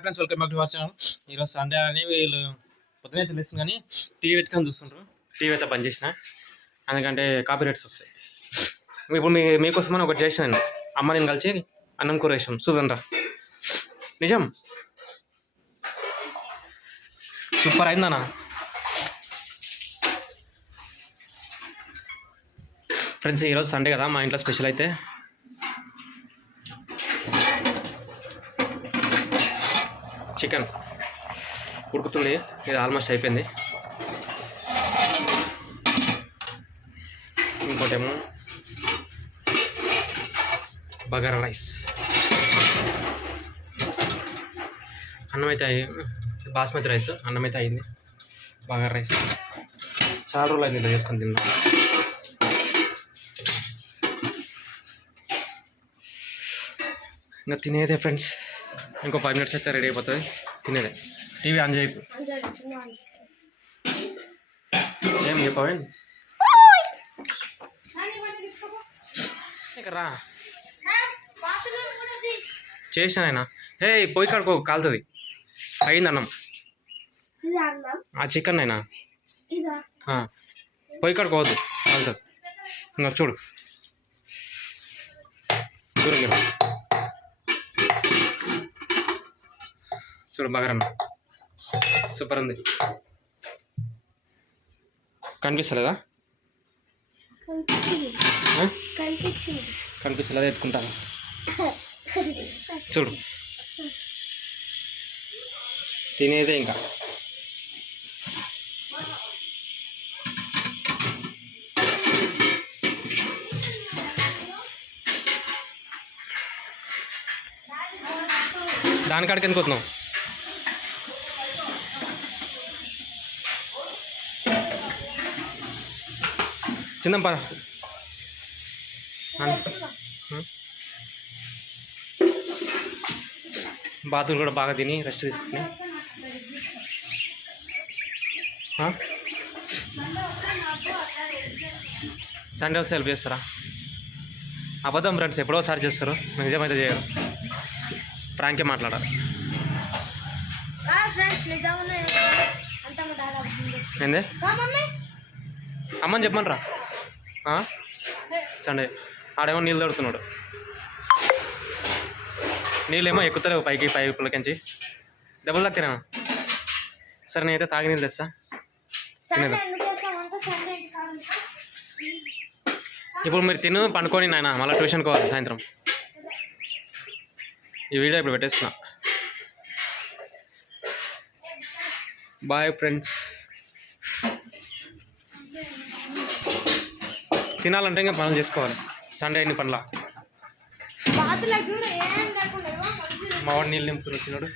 Friends welcome back to our channel. ఈరోజు Sunday అని వీళ్ళు పొద్దునే తెలుస్తుంది కానీ టీవీ పెట్టుకొని చూస్తుంటారు. టీవీ అయితే బంద్ చేసిన ఎందుకంటే కాపీ రైట్స్ వస్తాయి. ఇప్పుడు మీకోసమని ఒకటి చేసిన నేను అమ్మ నేను కలిసి అన్నం కూర వేసాం చూదండ్రా. నిజం సూపర్ అయిందన్నా. ఫ్రెండ్స్ ఈరోజు సండే కదా, మా ఇంట్లో స్పెషల్ అయితే చికెన్ ఉడుకుతుంది. ఇది ఆల్మోస్ట్ అయిపోయింది. ఇంకోటేమో బగారా రైస్. అన్నం అయితే బాస్మతి రైస్, అన్నం అయితే అయింది. బగారా రైస్ చాలా రోజులు అయింది ఇలా చేసుకొని తిన్నా. ఇంకా తినేదే ఫ్రెండ్స్, ఇంకో 5 minutes అయితే రెడీ అయిపోతుంది. తినేదే. టీవీ ఆన్ చేయకు. ఏం చెప్పావేంటి రా చేసిన ఆయన. హే పొయ్యి కాడుకో కాలుతుంది. అయింది అన్నం. ఆ చికెన్ అయినా పొయ్యి కాడుకోవద్దు కాలుతుంది. ఇంకా చూడు చూడు మీరు చూడు బగారన్న సూపర్ ఉంది. కనిపిస్తలేదా? కనిపిస్తలేదా? ఎత్తుకుంటాను చూడు. తినేదే ఇంకా. దానికాడికి ఎందుకు వస్తున్నావు? తిందాం పా. బాతులు కూడా బాగా తిని రెస్ట్ తీసుకుని సండే వస్తే హెల్ప్ చేస్తారా? అబద్ధం ఫ్రెండ్స్, ఎప్పుడోసారి చేస్తారు, నిజమైతే చేయరు. ఫ్రాంకే మాట్లాడాలి. ఏంది అమ్మని చెప్పమనరా. సండే ఆడేమో నీళ్ళు తడుతున్నాడు. నీళ్ళేమో ఎక్కుతలేవు పైకి పైపులకించి. దెబ్బలు తాకితేనేమో. సరే నేనైతే తాగి నీళ్ళు తెస్తా. తినేదా ఇప్పుడు మీరు తిను పండుకొని నాయన, మళ్ళీ ట్యూషన్కి పోవాలి సాయంత్రం. ఈ వీడియో ఇప్పుడు పెట్టేస్తున్నా. Bye friends. తినాలంటే ఇంకా పనులు చేసుకోవాలి. సండే అన్ని పనుల. మా వాడు నీళ్ళు నింపుతుని వచ్చినాడు.